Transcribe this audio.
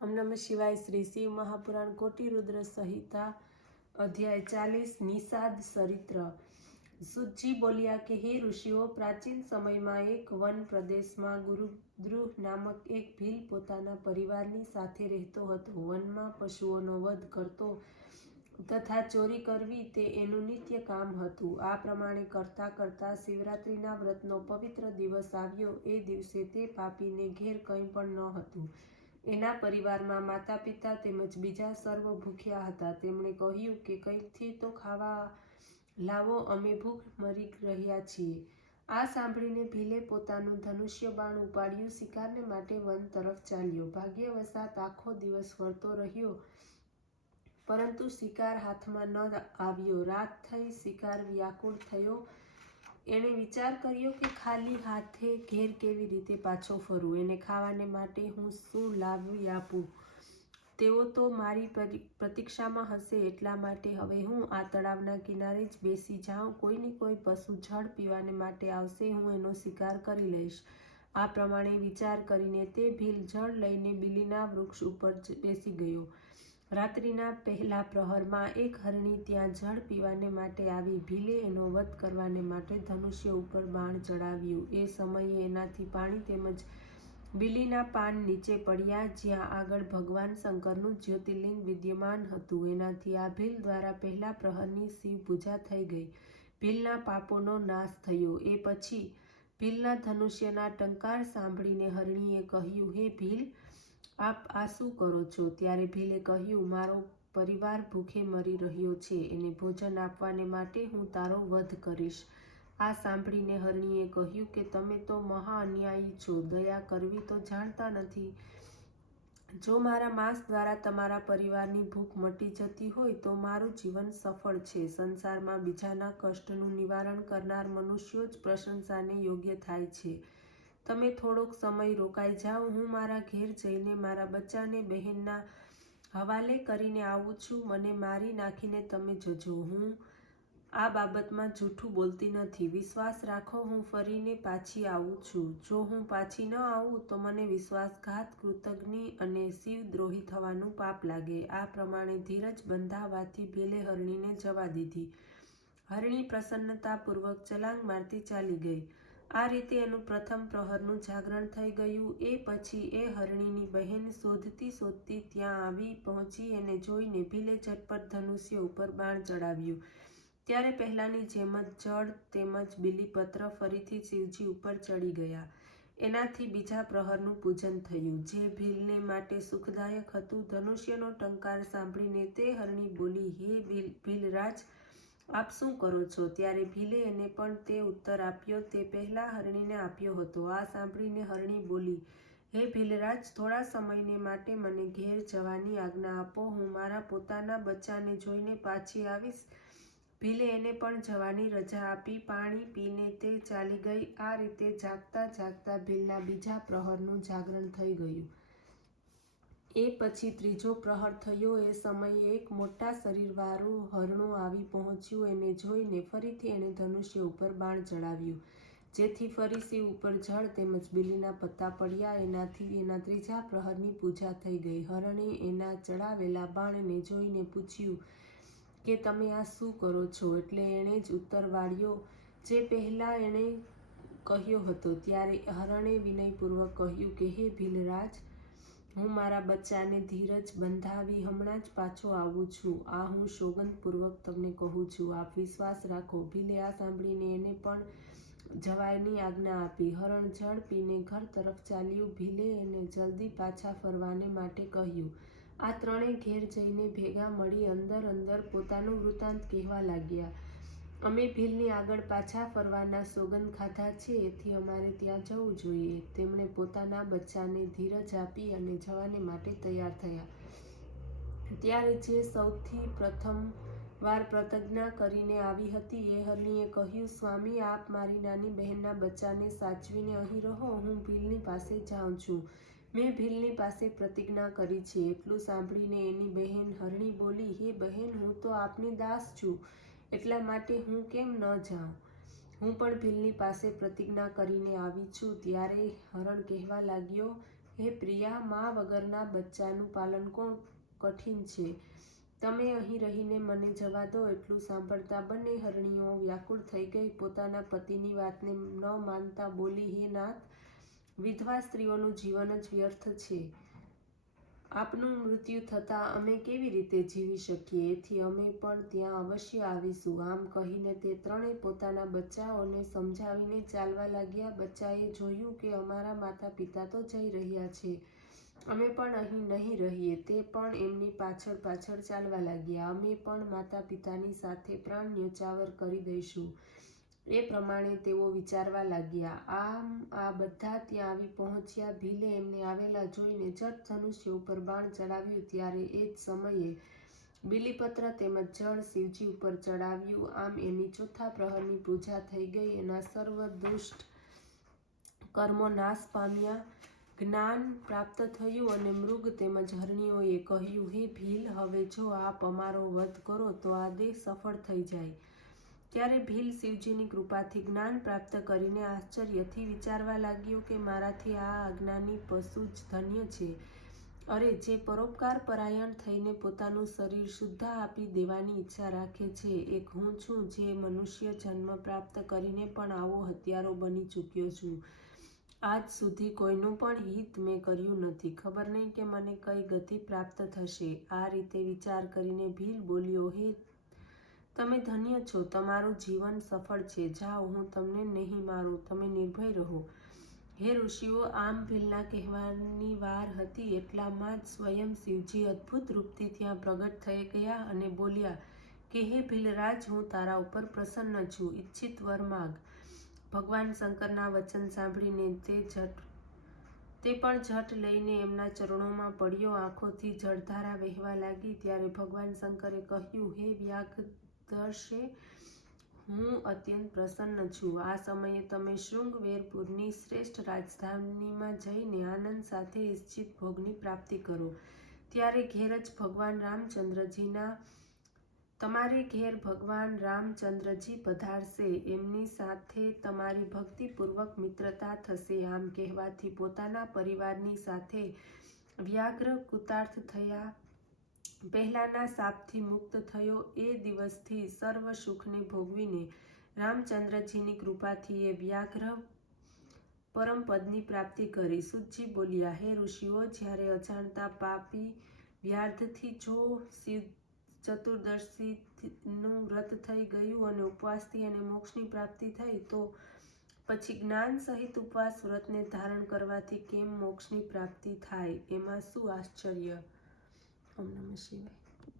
ओम नमः शिवाय। श्री शिव महापुराण कोटि रुद्र संहिता अध्याय 40 निषाद चरित्र। सूतजी बोलिया कि हे ऋषिओ, प्राचीन समय में एक वन प्रदेश में गुरुद्रुह नामक एक भील पोताना परिवारनी साथे रहतो हतो। वन में पशुओनो वध करतो तथा चोरी करवी ते एनु नित्य काम हतुं। आ प्रमाणे करता करता शिवरात्रिना व्रतनो पवित्र दिवस आव्यो। ए दिवसे ते पापीने घेर कंई पण न हतुं। एना परिवारमां माता पिता तेमज बीजा सर्व भूख्या हता। तेमणे कह्युं के कंईकथी तो खावा लावो, अमे भूख मरी रह्या छीए। आ सांभळीने भीले पोतानुं धनुष्य बाण उपाड्युं, शिकारने माटे वन तरफ चाल्यो। भाग्यवशात आखो दिवस फरतो रह्यो, परंतु शिकार हाथमां न આવ્યો। रात थई, शिकार व्याकुळ थयो। एणे विचार कर्यो के खाली हाथे घेर केवी रीते पाछो फरूं। एने खावाने माटे हूँ शुं लावी आपूं? तेओ तो मारी प्रतीक्षामां हशे, एटला माटे हवे हूँ आ तळावना किनारे ज बेसी जाऊं। कोईने कोई पशु जळ पीवाने माटे आवशे, हूँ एनो शिकार करी लईश। आ प्रमाणे विचार करीने ते भील जळ लईने बीलीना वृक्ष उपर बेसी गयो। रात्रिना पहेला प्रहरमां एक हरणी त्यां जळ पीवाने माटे आवी। भीले एनो वध करवाने माटे धनुष्य उपर बाण चढ़ाव्युं। ए समये एनाथी पाणी तेमज बीलीना पान नीचे पड्या, ज्यां आगळ भगवान शंकरनुं ज्योतिर्लिंग विद्यमान हतुं। एनाथी आ भील द्वारा पहेला प्रहરની शिव पूजा थई गई। भीलना पापोनो नाश थयो। ए पछी भीलना धनुष्यना टंकार सांभळीने हरણીએ કહ્યું, હે ભીલ, આપ આ શું કરો છો? ત્યારે ભીલે કહ્યું, મારો પરિવાર ભૂખે મરી રહ્યો છે, એને ભોજન આપવાને માટે હું તારો વધ કરીશ। આ સાંભળીને હરણીએ કહ્યું કે તમે તો મહા અન્યાયી છો, દયા કરવી તો જાણતા નથી। જો મારા માંસ દ્વારા તમારા પરિવારની ભૂખ મટી જતી હોય તો મારું જીવન સફળ છે। સંસારમાં બીજાના કષ્ટનું નિવારણ કરનાર મનુષ્યો જ પ્રશંસાને યોગ્ય થાય છે। તમે થોડોક સમય રોકાઈ જાઓ, હું મારા ઘેર જઈને મારા બચ્ચાને બહેનના હવાલે કરીને આવું છું। મને મારી નાખીને તમે જજો। હું આ બાબતમાં જૂઠું બોલતી નથી। વિશ્વાસ રાખો, હું ફરીને પાછી આવું છું। જો હું પાછી ન આવું તો મને વિશ્વાસઘાત, કૃતજ્ઞ અને શિવદ્રોહી થવાનું પાપ લાગે। આ પ્રમાણે ધીરજ બંધાવાથી ભીલે હરણીને જવા દીધી। હરણી પ્રસન્નતાપૂર્વક છલાંગ મારતી ચાલી ગઈ। આ રીતે એનું પ્રથમ પ્રહરનું જાગરણ થઈ ગયું। એ પછી એ હરણીની બહેન શોધતી શોધતી ત્યાં આવી પહોંચી। એને જોઈને ભીલે ઝટપટ ધનુષ્ય ઉપર બાણ ચડાવ્યું। ત્યારે પહેલાની જેમ જ જળ તેમજ બીલીપત્ર ફરીથી શિવજી ઉપર ચડી ગયા। એનાથી બીજા પ્રહરનું પૂજન થયું, જે ભીલને માટે સુખદાયક હતું। ધનુષ્યનો ટંકાર સાંભળીને તે હરણી બોલી, હે ભીલરાજ, આપ શું કરો છો? ત્યારે ભીલે એને પણ તે ઉત્તર આપ્યો તે પહેલા હરણીને આપ્યો હતો। આ સાંભળીને હરણી બોલી, હે ભીલરાજ, થોડા સમયને માટે મને ઘેર જવાની આજ્ઞા આપો। હું મારા પોતાના બચ્ચાને જોઈને પાછી આવીશ। ભીલે એને પણ જવાની રજા આપી। પાણી પીને તે ચાલી ગઈ। આ રીતે જાગતા જાગતા ભીલના બીજા પ્રહરનું જાગરણ થઈ ગયું। એ પછી ત્રીજો પ્રહર થયો। એ સમયે એક મોટા શરીરવાળું હરણું આવી પહોંચ્યું। એને જોઈને ફરીથી એણે ધનુષ્ય ઉપર બાણ ચડાવ્યું, જેથી ફરી શિવ ઉપર જળ તેમજ બીલીના પત્તા પડ્યા। એનાથી એના ત્રીજા પ્રહરની પૂજા થઈ ગઈ। હરણે એના ચડાવેલા બાણને જોઈને પૂછ્યું કે તમે આ શું કરો છો? એટલે એણે જ ઉત્તર વાળ્યો જે પહેલા એણે કહ્યો હતો। ત્યારે હરણે વિનયપૂર્વક કહ્યું કે હે ભીલરાજ, હું મારા બચ્ચાને ધીરજ બંધાવી હમણાં જ પાછો આવું છું। આ હું સોગંદપૂર્વક તમને કહું છું, આપ વિશ્વાસ રાખો। ભીલે આ સાંભળીને એને પણ જવાની આજ્ઞા આપી। હરણ જળ પીને ઘર તરફ ચાલ્યું। ભીલે એને જલ્દી પાછા ફરવાને માટે કહ્યું। આ ત્રણે ઘેર જઈને ભેગા મળી અંદર પોતાનું વૃત્તાંત કહેવા લાગ્યા। અમે ભીલની આગળ પાછા ફરવાના સોગંદ ખાધા છે, એથી અમારે ત્યાં જવું જોઈએ। તેમણે પોતાના બચ્ચાને ધીરજ આપી અને જવાને માટે તૈયાર થયા। ત્યારે જે સૌથી પ્રથમ વાર પ્રતિજ્ઞા કરીને આવી હતી એ હરણીએ કહ્યું, સ્વામી, આપ મારી નાની બહેનના બચ્ચાને સાચવીને અહીં રહો, હું ભીલની પાસે જાઉં છું। મેં ભીલની પાસે પ્રતિજ્ઞા કરી છે। એટલું સાંભળીને એની બહેન હરણી બોલી, હે બહેન, હું તો આપની દાસ છું, એટલા માટે હું કેમ ન જાઉં? હું પણ ભીલની પાસે પ્રતિજ્ઞા કરીને આવી છું। ત્યારે હરણ કહેવા લાગ્યો, હે પ્રિયા, મા વગરના બચ્ચાનું પાલન કોણ કઠિન છે. તમે અહીં રહીને મને જવા દો. એટલું સાંભળતા બંને હરણીઓ વ્યાકુળ થઈ ગઈ. પોતાના પતિની વાતને ન માનતા બોલી, હે નાથ, વિધવા સ્ત્રીઓનું જીવન જ વ્યર્થ છે. આપનું મૃત્યુ થતાં અમે કેવી રીતે જીવી શકીએ? એથી અમે પણ ત્યાં અવશ્ય આવીશું. આમ કહીને તે ત્રણે પોતાના બચ્ચાઓને સમજાવીને ચાલવા લાગ્યા. બચ્ચાએ જોયું કે અમારા માતા પિતા તો જઈ રહ્યા છે, અમે પણ અહીં નહીં રહીએ. તે પણ એમની પાછળ પાછળ ચાલવા લાગ્યા. અમે પણ માતા પિતાની સાથે પ્રાણ ન્યોછાવર કરી દઈશું. એ પ્રમાણે તેઓ વિચારવા લાગ્યા. આમ આ બધા ત્યાં આવી પહોંચ્યા. ભીલે એમને આવેલા જોઈને જટ ધનુષ્ય ઉપર બાણ ચડાવ્યું. ત્યારે એ જ સમયે બીલીપત્ર તેમજ જળ શિવજી ઉપર ચડાવ્યું. આમ એની ચોથા પ્રહરની પૂજા થઈ ગઈ. એના સર્વ દુષ્ટ કર્મો નાશ પામ્યા. જ્ઞાન પ્રાપ્ત થયું અને મૃગ તેમજ હરણીઓએ કહ્યું, હે ભીલ, હવે જો આપ અમારો વધ કરો તો આ દેહ સફળ થઈ જાય. ત્યારે ભીલ શિવજીની કૃપાથી જ્ઞાન પ્રાપ્ત કરીને આશ્ચર્યથી વિચારવા લાગ્યો કે મારાથી આ અજ્ઞાની પશુ જ ધન્ય છે. અરે, જે પરોપકાર પરાયણ થઈને પોતાનું શરીર શુદ્ધ આપી દેવાની ઈચ્છા રાખે છે, એક હું છું, જે મનુષ્ય જન્મ પ્રાપ્ત કરીને પણ આવો હત્યારો બની ચૂક્યો છું. આજ સુધી કોઈનું પણ હિત મેં કર્યું નથી. ખબર નહીં કે મને કઈ ગતિ પ્રાપ્ત થશે. આ રીતે વિચાર કરીને ભીલ બોલ્યો, હે, તમે ધન્ય છો, તમારું જીવન સફળ છે. જાઓ, હું તમને નહીં મારું, તમે નિર્ભય રહો. હે ઋષિઓ, આમ ભીલના કહેવાની વાર હતી એટલામાં જ સ્વયં શિવજી અદ્ભુત રૂપથી ત્યાં પ્રગટ થઈ ગયા અને બોલ્યા કે હે ભીલરાજ, હું તારા ઉપર પ્રસન્ન છું. ઈચ્છિત વર માગ. ભગવાન શંકરના વચન સાંભળીને તે પણ ઝટ લઈને એમના ચરણોમાં પડ્યો. આંખોથી જળધારા વહેવા લાગી. ત્યારે ભગવાન શંકરે કહ્યું, હે વ્યાઘ્રદર્શે, હું અત્યંત પ્રસન્ન છું. આ સમયે તમે શૃંગવેરપુરની શ્રેષ્ઠ રાજધાનીમાં જઈને આનંદ સાથે ઈચ્છિત ભોગની પ્રાપ્તિ કરો. ત્યારે ઘેર જ ભગવાન રામચંદ્રજીના તમારે ઘેર ભગવાન રામચંદ્રજી પધારશે. એમની સાથે તમારી ભક્તિપૂર્વક મિત્રતા થશે. આમ કહેવાથી પોતાના પરિવારની સાથે વ્યાઘ્ર કૃતાર્થ થયા. પહેલાના શાપથી મુક્ત થયો. એ દિવસથી સર્વ સુખને ભોગવીને રામચંદ્રજીની કૃપાથી એ વ્યાઘ્ર પરમપદની પ્રાપ્તિ કરી. સૂતજી બોલ્યા, હે ઋષિઓ, જ્યારે અજાણતા પાપી વ્યાધથી જો શિવ ચતુર્દશીનું વ્રત થઈ ગયું અને ઉપવાસથી અને મોક્ષની પ્રાપ્તિ થઈ, તો પછી જ્ઞાન સહિત ઉપવાસ વ્રતને ધારણ કરવાથી કેમ મોક્ષની પ્રાપ્તિ થાય? એમાં શું આશ્ચર્ય? ઓમ નમઃ શિવાય.